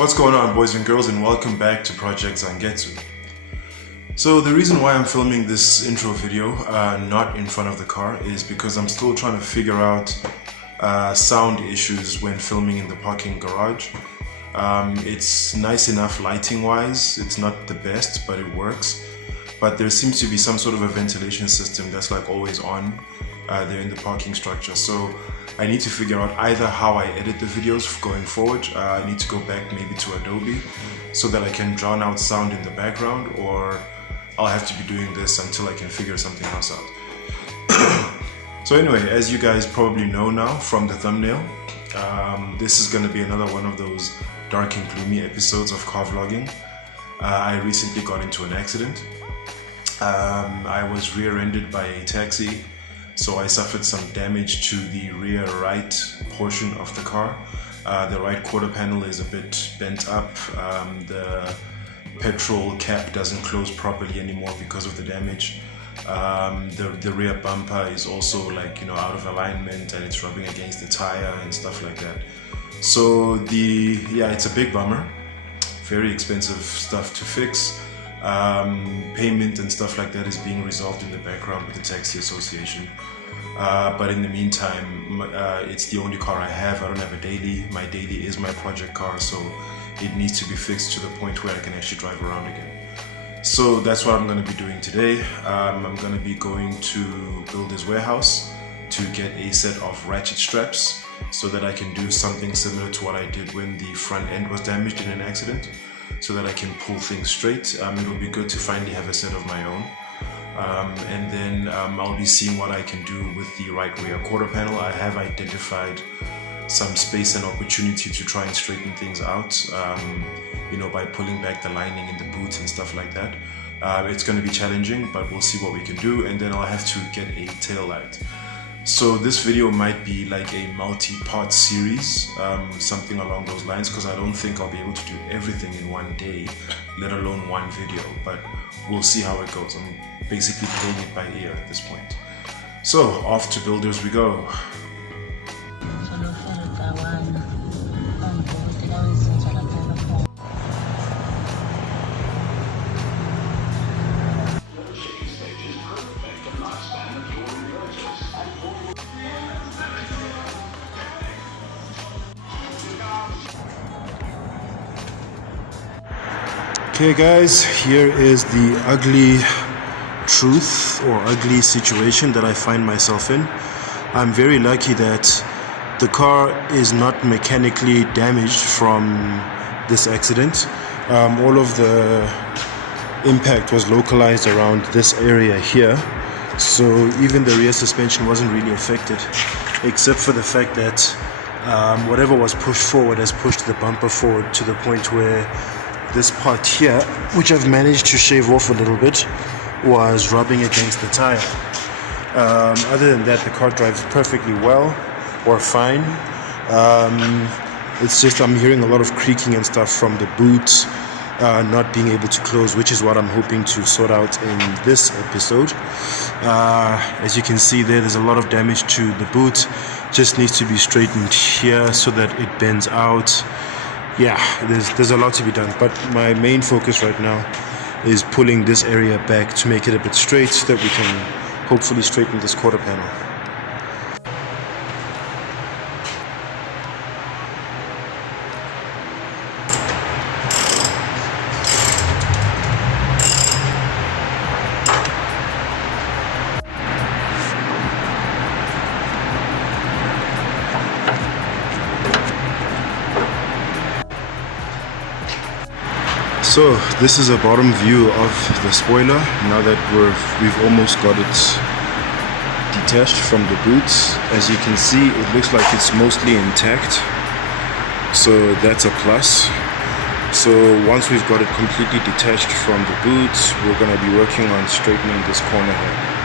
What's going on, boys and girls, and welcome back to Project Zangetsu. So the reason why I'm filming this intro video not in front of the car is because I'm still trying to figure out sound issues when filming in the parking garage. It's nice enough lighting wise, it's not the best, but it works. But there seems to be some sort of a ventilation system that's like always on there in the parking structure. So I need to figure out either how I edit the videos going forward. I need to go back maybe to Adobe so that I can drown out sound in the background, or I'll have to be doing this until I can figure something else out. So anyway, as you guys probably know now from the thumbnail, this is going to be another one of those dark and gloomy episodes of car vlogging. I recently got into an accident. I was rear-ended by a taxi, so I suffered some damage to the rear right portion of the car. The right quarter panel is a bit bent up. The petrol cap doesn't close properly anymore because of the damage. The rear bumper is also out of alignment, and it's rubbing against the tire and stuff like that. So it's a big bummer. Very expensive stuff to fix. Payment and stuff like that is being resolved in the background with the taxi association. But in the meantime, it's the only car I have. I don't have a daily. My daily is my project car, so it needs to be fixed to the point where I can actually drive around again. So that's what I'm going to be doing today. I'm going to be going to Builder's Warehouse to get a set of ratchet straps so that I can do something similar to what I did when the front end was damaged in an accident, so that I can pull things straight. It will be good to finally have a set of my own. And then I'll be seeing what I can do with the right rear quarter panel. I have identified some space and opportunity to try and straighten things out, by pulling back the lining in the boots and stuff like that. It's going to be challenging, but we'll see what we can do. And then I'll have to get a tail light. So this video might be like a multi-part series, something along those lines, because I don't think I'll be able to do everything in one day, let alone one video, but we'll see how it goes. I'm basically playing it by ear at this point. So off to Builders we go. Okay guys, here is the ugly truth or ugly situation that I find myself in. I'm very lucky that the car is not mechanically damaged from this accident. All of the impact was localized around this area here, so even the rear suspension wasn't really affected, except for the fact that whatever was pushed forward has pushed the bumper forward to the point where this part here, which I've managed to shave off a little bit, was rubbing against the tire. Other than that, the car drives perfectly well, or fine. It's just I'm hearing a lot of creaking and stuff from the boot not being able to close, which is what I'm hoping to sort out in this episode. As you can see there's a lot of damage to the boot. Just needs to be straightened here so that it bends out. Yeah, there's a lot to be done, but my main focus right now is pulling this area back to make it a bit straight so that we can hopefully straighten this quarter panel. So this is a bottom view of the spoiler now that we've almost got it detached from the boots. As you can see, it looks like it's mostly intact, so that's a plus. So once we've got it completely detached from the boots, we're going to be working on straightening this corner here.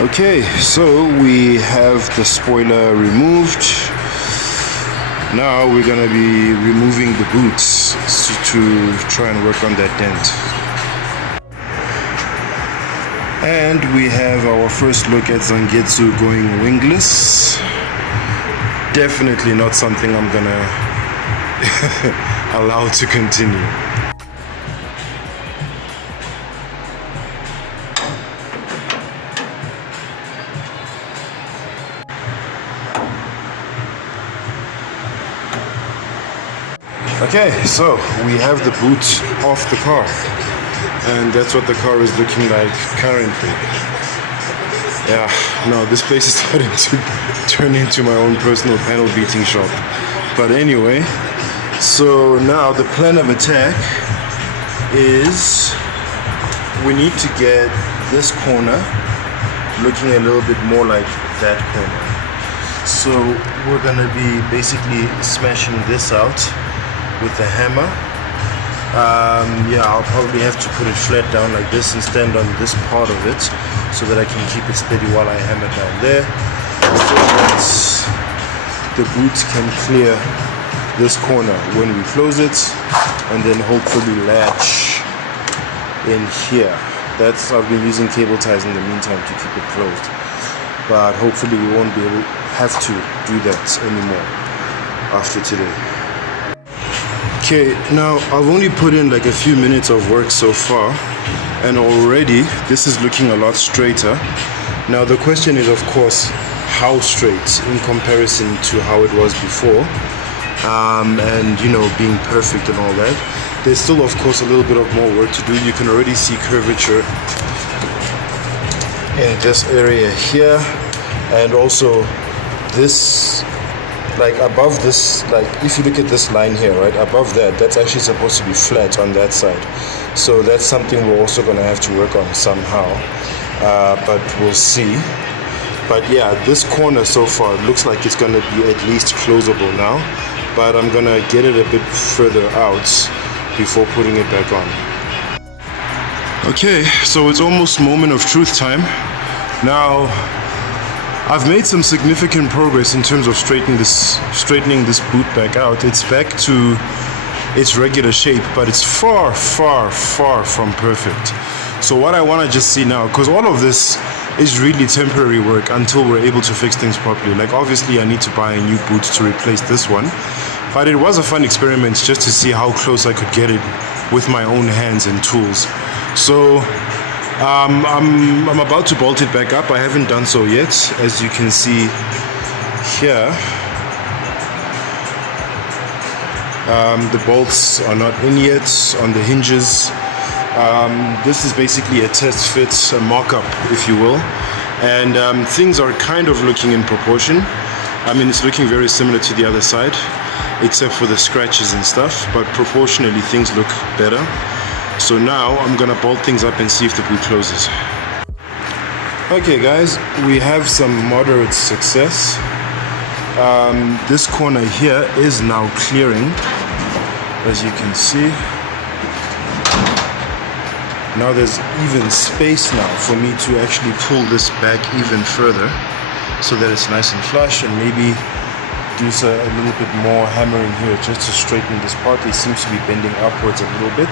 Okay, so we have the spoiler removed. Now we're going to be removing the boots to try and work on that dent. And we have our first look at Zangetsu going wingless. Definitely not something I'm gonna allow to continue. Okay, so we have the boot off the car, and that's what the car is looking like currently. Yeah, no, this place is starting to turn into my own personal panel beating shop. But anyway, so now the plan of attack is we need to get this corner looking a little bit more like that corner. So we're gonna be basically smashing this out with the hammer. Yeah, I'll probably have to put it flat down like this and stand on this part of it so that I can keep it steady while I hammer down there, so that the boots can clear this corner when we close it, and then hopefully latch in here. I've been using cable ties in the meantime to keep it closed, but hopefully we won't have to do that anymore after today. Okay, now I've only put in like a few minutes of work so far, and already this is looking a lot straighter. Now the question is, of course, how straight in comparison to how it was before, and you know, being perfect and all that. There's still, of course, a little bit of more work to do. You can already see curvature in this area here, and also this, like above this, like if you look at this line here, right above that, that's actually supposed to be flat on that side. So that's something we're also going to have to work on somehow, but we'll see. But yeah, this corner so far looks like it's going to be at least closable now, but I'm going to get it a bit further out before putting it back on. Okay, so it's almost moment of truth time. Now I've made some significant progress in terms of straightening this boot back out. It's back to its regular shape, but it's far, far, far from perfect. So what I want to just see now, because all of this is really temporary work until we're able to fix things properly. Like obviously I need to buy a new boot to replace this one, but it was a fun experiment just to see how close I could get it with my own hands and tools. So I'm about to bolt it back up. I haven't done so yet, as you can see here. The bolts are not in yet on the hinges. This is basically a test fit, a mock-up if you will, and things are kind of looking in proportion. I mean, it's looking very similar to the other side except for the scratches and stuff, but proportionally things look better. So now I'm gonna bolt things up and see if the boot closes. Okay guys, we have some moderate success. This corner here is now clearing, as you can see. Now there's even space now for me to actually pull this back even further so that it's nice and flush, and maybe do a little bit more hammering here just to straighten this part. It seems to be bending upwards a little bit.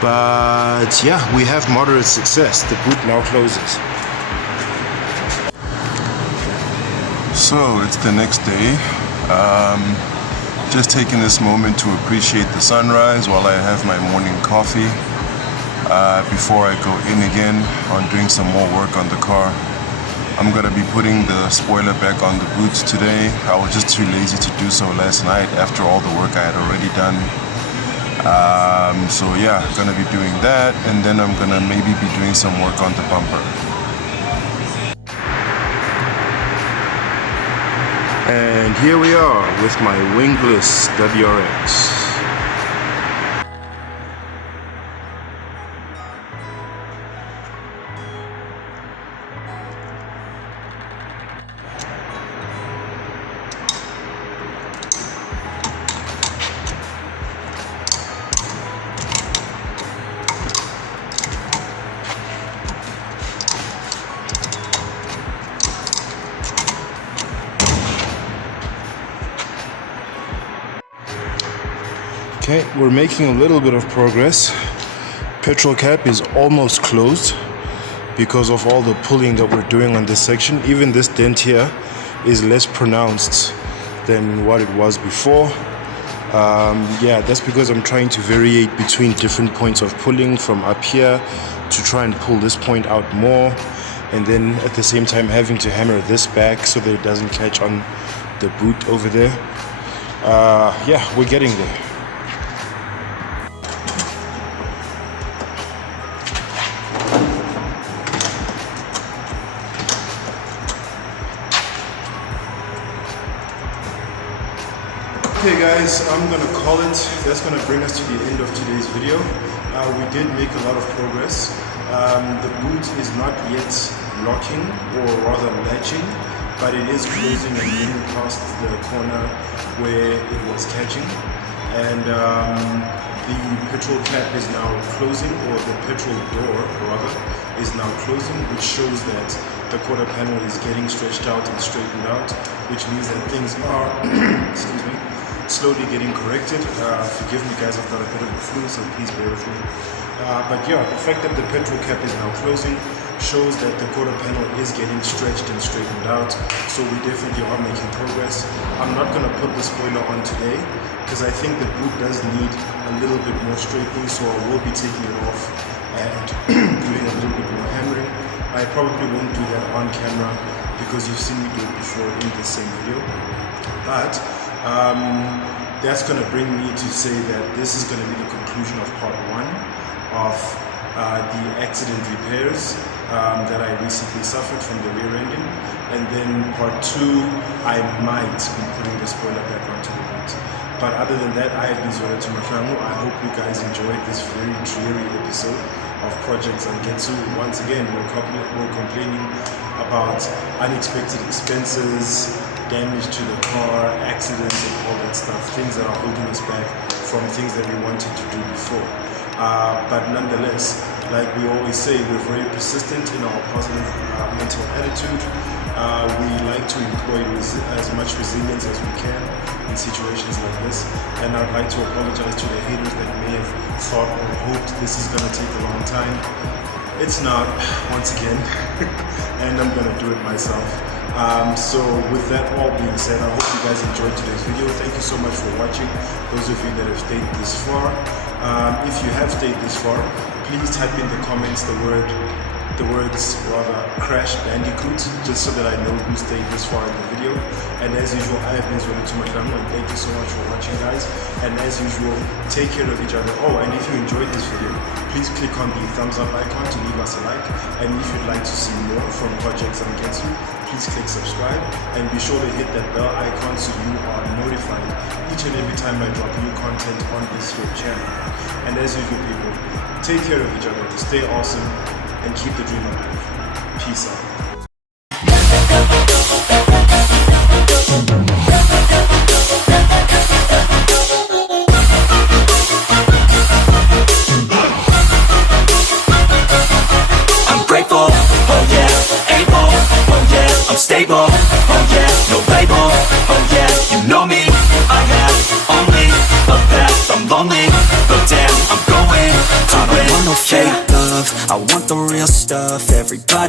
But yeah, we have moderate success. The boot now closes. So it's the next day. Just taking this moment to appreciate the sunrise while I have my morning coffee before I go in again on doing some more work on the car. I'm gonna be putting the spoiler back on the boot today. I was just too lazy to do so last night after all the work I had already done. So yeah, gonna be doing that, and then I'm gonna maybe be doing some work on the bumper. And here we are with my wingless WRX. Okay, we're making a little bit of progress. Petrol cap is almost closed because of all the pulling that we're doing on this section. Even this dent here is less pronounced than what it was before. Yeah, that's because I'm trying to variate between different points of pulling from up here to try and pull this point out more, and then at the same time having to hammer this back so that it doesn't catch on the boot over there. Yeah, we're getting there. Okay guys, I'm gonna call it. That's gonna bring us to the end of today's video. We did make a lot of progress. The boot is not yet locking, or rather latching, but it is closing and getting past the corner where it was catching. And the petrol cap is now closing, or the petrol door rather is now closing, which shows that the quarter panel is getting stretched out and straightened out, which means that things are excuse me, slowly getting corrected. Forgive me guys, I've got a bit of a flu, so please bear with me. But yeah, the fact that the petrol cap is now closing shows that the quarter panel is getting stretched and straightened out, so we definitely are making progress. I'm not going to put the spoiler on today because I think the boot does need a little bit more straightening, so I will be taking it off and doing a little bit more hammering. I probably won't do that on camera because you've seen me do it before in the same video, but that's going to bring me to say that this is going to be the conclusion of part 1 of the accident repairs that I recently suffered from the rear ending, and then part 2 I might be putting the spoiler back onto the boot. But other than that, I have been Zangetsu. I hope you guys enjoyed this very dreary episode of Project Zangetsu. Once again, we're complaining about unexpected expenses, damage to the car, accidents and all that stuff, things that are holding us back from things that we wanted to do before. But nonetheless, like we always say, we're very persistent in our positive mental attitude. We like to employ as much resilience as we can in situations like this. And I'd like to apologize to the haters that may have thought or hoped this is going to take a long time. It's not, once again, and I'm going to do it myself. So with that all being said, I hope you guys enjoyed today's video. Thank you so much for watching, those of you that have stayed this far. If you have stayed this far, please type in the comments the words Crash Bandicoot, just so that I know who stayed this far in the video. And as usual, I have been Zangetsu, and thank you so much for watching guys. And as usual, take care of each other. Oh, and if you enjoyed this video, please click on the thumbs up icon to leave us a like. And if you'd like to see more from Project Zangetsu, please click subscribe and be sure to hit that bell icon so you are notified each and every time I drop new content on this here channel. And as usual people, take care of each other, stay awesome, and keep the dream alive. Peace out. Stable, oh yeah, no label, oh yeah, you know me, I have only a path, I'm lonely, but damn, I'm going to win. I don't want no fake love, I want the real stuff, everybody